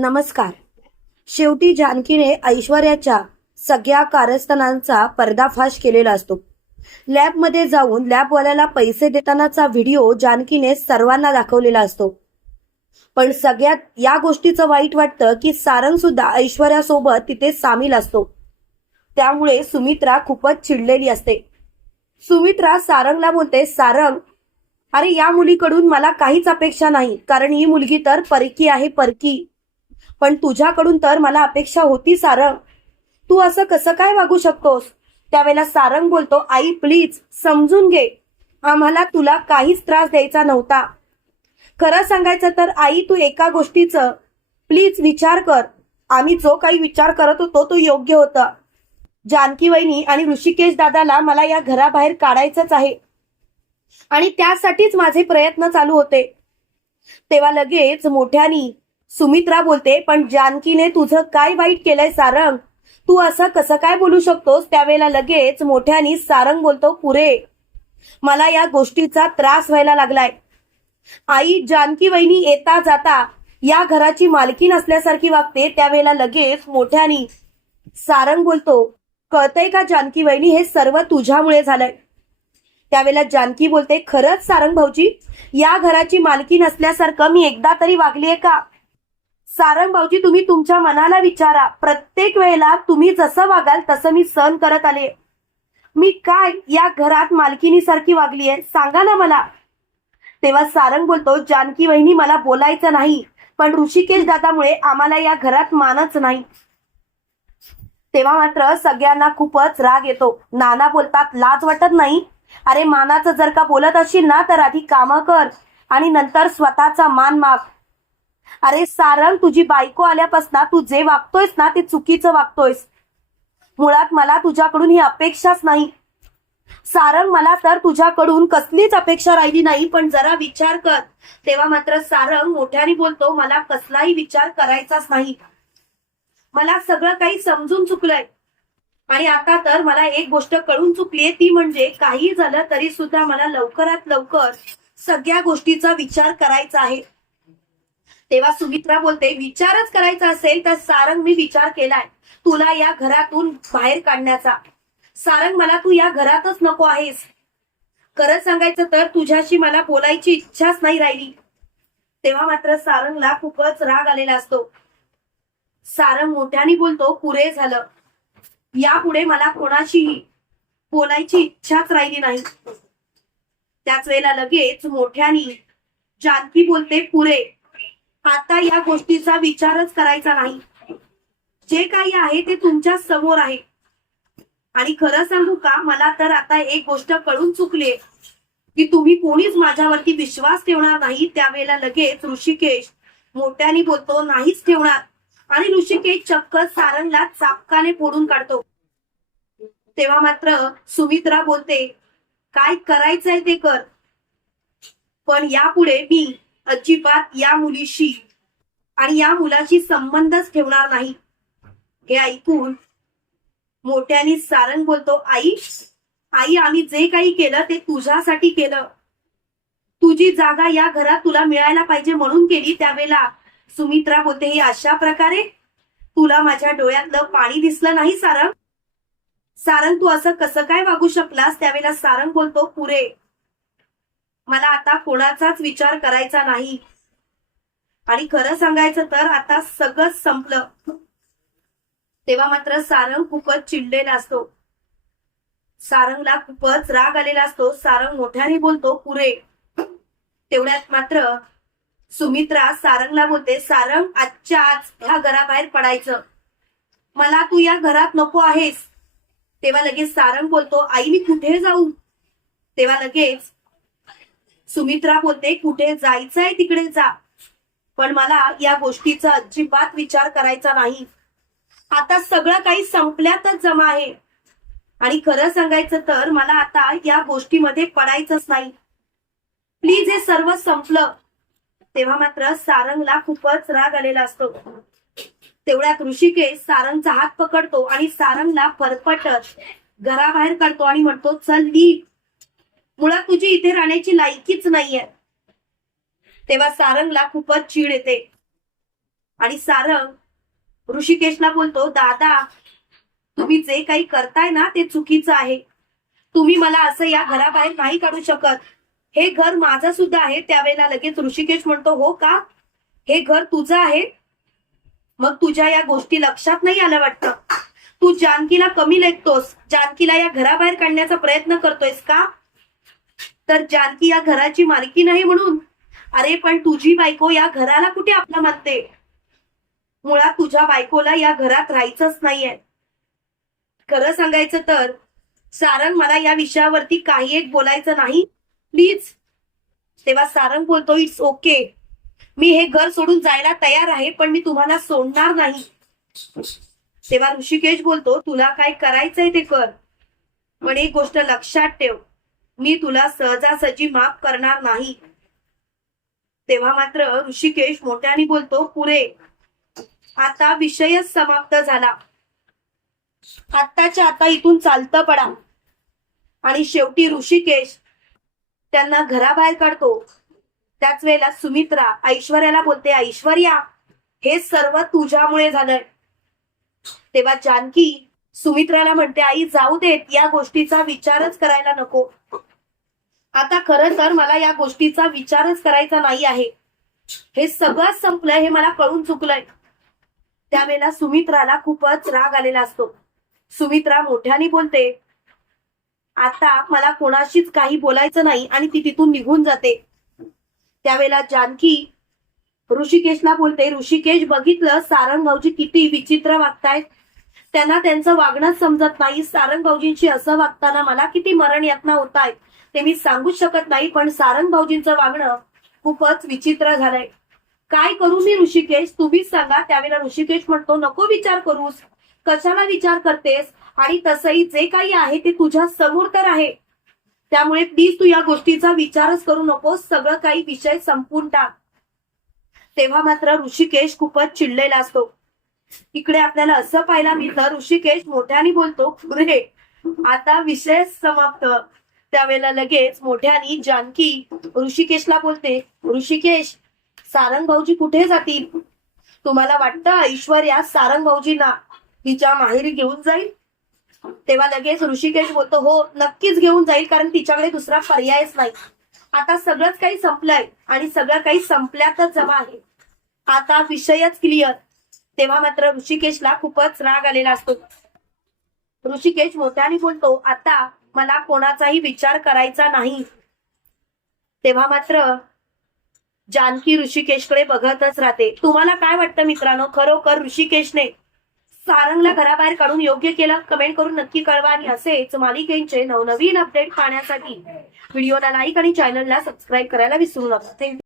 नमस्कार. शेवटी जानकीने ऐश्वर्याच्या सगळ्या कारस्थानांचा पर्दाफाश केलेला असतो. लॅबमध्ये जाऊन लॅबवाल्याला पैसे देतानाचा व्हिडिओ जानकीने सर्वांना दाखवलेला असतो. पण सगळ्यात या गोष्टीचं वाईट वाटतं की सारंग सुद्धा ऐश्वर्यासोबत तिथे सामील असतो. त्यामुळे सुमित्रा खूपच चिडलेली असते. सुमित्रा सारंगला बोलते सारंग अरे या मुलीकडून मला काहीच अपेक्षा नाही. कारण ही मुलगी तर परकी आहे परकी. पण तुझ्याकडून तर मला अपेक्षा होती सारंग तू असं कसं काय वागू शकतोस? त्यावेळेला सारंग बोलतो आई प्लीज समजून घे. आम्हाला तुला काहीच त्रास द्यायचा नव्हता. खरं सांगायचं तर आई तू एका गोष्टीचं प्लीज विचार कर. आम्ही जो काही विचार करत होतो तो योग्य होता. जानकी वहिनी आणि ऋषिकेश दादाला मला या घराबाहेर काढायचंच आहे. आणि त्यासाठीच माझे प्रयत्न चालू होते. तेव्हा लगेच मोठ्यानी सुमित्रा बोलते पण जानकीने तुझं काय वाईट केलंय सारंग? तू असं कसं काय बोलू शकतोस? त्यावेळेला लगेच मोठ्यानी सारंग बोलतो पुरे मला या गोष्टीचा त्रास व्हायला लागलाय. आई जानकी वहिनी येता जाता या घराची मालकी नसल्यासारखी वागते त्यावेळेला लगेच मोठ्यानी सारंग बोलतो कळतंय का जानकी वहिनी हे सर्व तुझ्यामुळे झालंय? त्यावेळेला जानकी बोलते खरंच सारंग भाऊजी या घराची मालकी नसल्यासारखं मी एकदा तरी वागलीये का? सारंग भाऊजी तुम्ही तुमच्या मनाला विचारा. प्रत्येक वेळेला तुम्ही जसं वागाल तसं मी सहन करत आले. मी काय या घरात मालकिनीसारखी वागली आहे सांगा ना मला. तेव्हा सारंग बोलतो जानकी वहिनी मला बोलायचं नाही. पण ऋषिकेश दादामुळे आम्हाला या घरात मानच नाही. तेव्हा मात्र सगळ्यांना खूपच राग येतो. नाना बोलतात लाज वाटत नाही? अरे मानाचं जर का बोलत असशील ना तर आधी कामं कर. आणि नंतर स्वतःचा मान माग. अरे सारंग तुझी बायको आल्यापासून तू जे वागतोयस ना ते चुकीचं वागतोयस. मुळात मला तुझ्याकडून ही अपेक्षाच नाही. सारंग मला तर तुझ्याकडून कसलीच अपेक्षा राहिली नाही पण जरा विचार कर. तेव्हा मात्र सारंग मोठ्याने बोलतो मला कसलाही विचार करायचाच नाही. मला सगळं काही समजून चुकलंय. आणि आता तर मला एक गोष्ट कळून चुकलीये ती म्हणजे काही झालं तरी सुद्धा मला लवकरात लवकर सगळ्या गोष्टीचा विचार करायचा आहे. तेव्हा सुमित्रा बोलते विचारच करायचा असेल तर सारंग मी विचार केलाय. तुला या घरातून बाहेर काढण्याचा. सारंग मला तू या घरातच नको आहेस. खरं सांगायचं तर तुझ्याशी मला बोलायची इच्छाच नाही राहिली. तेव्हा मात्र सारंगला खूपच राग आलेला असतो. सारंग मोठ्याने बोलतो पुरे झालं. यापुढे मला कोणाशीही बोलायची इच्छाच राहिली नाही. त्याच वेळेला लगेच मोठ्यानी जानकी बोलते पुरे आता या गोष्टीचा विचारच करायचा नाही. जे काही आहे ते तुमच्यासमोर आहे. आणि खरं सांगू का मला तर आता एक गोष्ट कळून चुकली की तुम्ही कोणीच माझ्यावरती विश्वास ठेवणार नाही त्यावेळेला लगेच ऋषिकेश मोठ्याने बोलतो नाहीच ठेवणार. आणि ऋषिकेश चक्क सारंगला चापकाने फोडून काढतो. तेव्हा मात्र सुमित्रा बोलते काय करायचंय ते कर. पण यापुढे मी अजिबात या मुलीशी आणि या मुलाशी संबंधच ठेवणार नाही. हे ऐकून मोठ्याने सारंग बोलतो आई आई आम्ही जे काही केलं ते तुझ्यासाठी केलं. तुझी जागा या घरात तुला मिळायला पाहिजे म्हणून केली त्यावेळेला. सुमित्रा बोलते ही अशा प्रकारे तुला माझ्या डोळ्यातलं पाणी दिसलं नाही सारंग? सारंग तू असं कसं काय वागू शकलास? त्यावेळेला सारंग बोलतो पुरे मला आता कोणाचाच विचार करायचा नाही. आणि खरं सांगायचं तर आता सगळं संपलं. तेव्हा मात्र सारंग खूपच चिडलेला असतो. सारंगला खूपच राग आलेला असतो. सारंग मोठ्याने बोलतो पुरे. तेवढ्यात मात्र सुमित्रा सारंगला बोलते सारंग आजच्या आज ह्या घराबाहेर पडायचं. मला तू या घरात नको आहेस. तेव्हा लगेच सारंग बोलतो आई मी कुठे जाऊ? तेव्हा लगेच सुमित्रा बोलते कुठे जायचंय तिकडे जा. पण मला या गोष्टीचा अजिबात विचार करायचा नाही. आता सगळं काही संपल्यातच जमा आहे. आणि खरं सांगायचं तर मला आता या गोष्टीमध्ये पडायचंच नाही. प्लीज हे सर्व संपलं. तेव्हा मात्र सारंगला खूपच राग आलेला असतो. तेवढ्यात ऋषिकेश सारंगचा हात पकडतो आणि सारंगला फरफटत घराबाहेर काढतो आणि म्हणतो चल ली मुळात तुझी इथे राहण्याची लायकीच नाहीये. तेव्हा सारंगला खूपच चीड येते. आणि सारंग ऋषिकेशला बोलतो दादा तुम्ही जे काही करताय ना ते चुकीचं आहे. तुम्ही मला असं या घराबाहेर नाही काढू शकत. हे घर माझं सुद्धा आहे. त्यावेळेला लगेच ऋषिकेश म्हणतो हो का? हे घर तुझं आहे? मग तुझ्या या गोष्टी लक्षात नाही आलं वाटतं? तू जानकीला कमी लेखतोस. जानकीला या घराबाहेर काढण्याचा प्रयत्न करतोयस का? तर जानकी या घराची मालकी नाही म्हणून? अरे पण तुझी बायको या घराला कुठे आपलं मानते? मुळात तुझ्या बायकोला या घरात राहायचंच नाहीये. खरं सांगायचं तर सारंग मला या विषयावरती काही एक बोलायचं नाही? प्लीज. तेव्हा सारंग बोलतो इट्स ओके मी हे घर सोडून जायला तयार आहे पण मी तुम्हाला सोडणार नाही. तेव्हा ऋषिकेश बोलतो तुला काय करायचंय ते कर. पण एक गोष्ट लक्षात ठेव. मी तुला सहजासहजी माफ करणार नाही. तेव्हा मात्र ऋषिकेश मोठ्याने बोलतो पुरे आता विषयच समाप्त झाला. आत्ताच्या आता इथून चालतं पडा. आणि शेवटी ऋषिकेश त्यांना घराबाहेर काढतो. त्याच वेळेला सुमित्रा ऐश्वर्याला बोलते ऐश्वर्या हे सर्व तुझ्यामुळे झालंय. तेव्हा जानकी सुमित्राला म्हणते आई जाऊ देत या गोष्टीचा विचारच करायला नको. आता खरं तर मला या गोष्टीचा विचारच करायचा नाही आहे. हे सगळं संपलंय हे मला कळून चुकलंय. त्यावेळेला सुमित्राला खूपच राग आलेला असतो. सुमित्रा मोठ्याने बोलते आता मला कोणाशीच काही बोलायचं नाही आणि ती तिथून निघून जाते. त्यावेळेला जानकी ऋषिकेशला बोलते ऋषिकेश बघितलं सारंग भाऊजी किती विचित्र वागतायत. त्यांना त्यांचं वागणंच समजत नाही. सारंग भाऊजींशी असं वागताना मला किती मरण यातना होत आहेत ते मी सांगूच शकत नाही पण सारंग भाऊजींचं वागणं खूपच विचित्र झालंय. काय करू मी ऋषिकेश? तुम्हीच सांगा. त्यावेळेला ऋषिकेश म्हणतो नको विचार करूस. कशाला विचार करतेस? आणि तसंही जे काही आहे ते तुझ्या समोर तर आहे. त्यामुळे प्लीज तू या गोष्टीचा विचारच करू नकोस. सगळं काही विषय संपून टाक. तेव्हा मात्र ऋषिकेश खूपच चिडलेला असतो. इकडे आपल्याला असं पाहायला मिळतं ऋषिकेश मोठ्याने बोलतो पुढे आता विषय समाप्त. त्यावेळेला लगेच मोठ्यानी जानकी ऋषिकेशला बोलते ऋषिकेश सारंग भाऊजी कुठे जातील? तुम्हाला वाटतं ऐश्वर्या सारंग भाऊजींना तिच्या माहेरी घेऊन जाईल? तेव्हा लगेच ऋषिकेश बोलतो हो नक्कीच घेऊन जाईल कारण तिच्याकडे दुसरा पर्यायच नाही. आता सगळंच काही संपलंय आणि सगळं काही संपल्यातच जमा आहे. आता विषयच क्लिअर तेव्हा मात्र ऋषिकेशला खूपच राग आलेला असतो. ऋषिकेश मोठ्याने बोलतो आता मला कोणाचाही विचार करायचा नाही. तेव्हा मात्र जानकी ऋषिकेशकडे बघतच राहते. तुम्हाला काय वाटतं मित्रांनो? खरोखर ऋषिकेशने सारंगला घराबाहेर काढून योग्य केलं? कमेंट करून नक्की कळवा आणि असेच मालिकेंचे नवनवीन अपडेट पाहण्यासाठी व्हिडिओला लाईक आणि चॅनलला सबस्क्राईब करायला विसरू नका.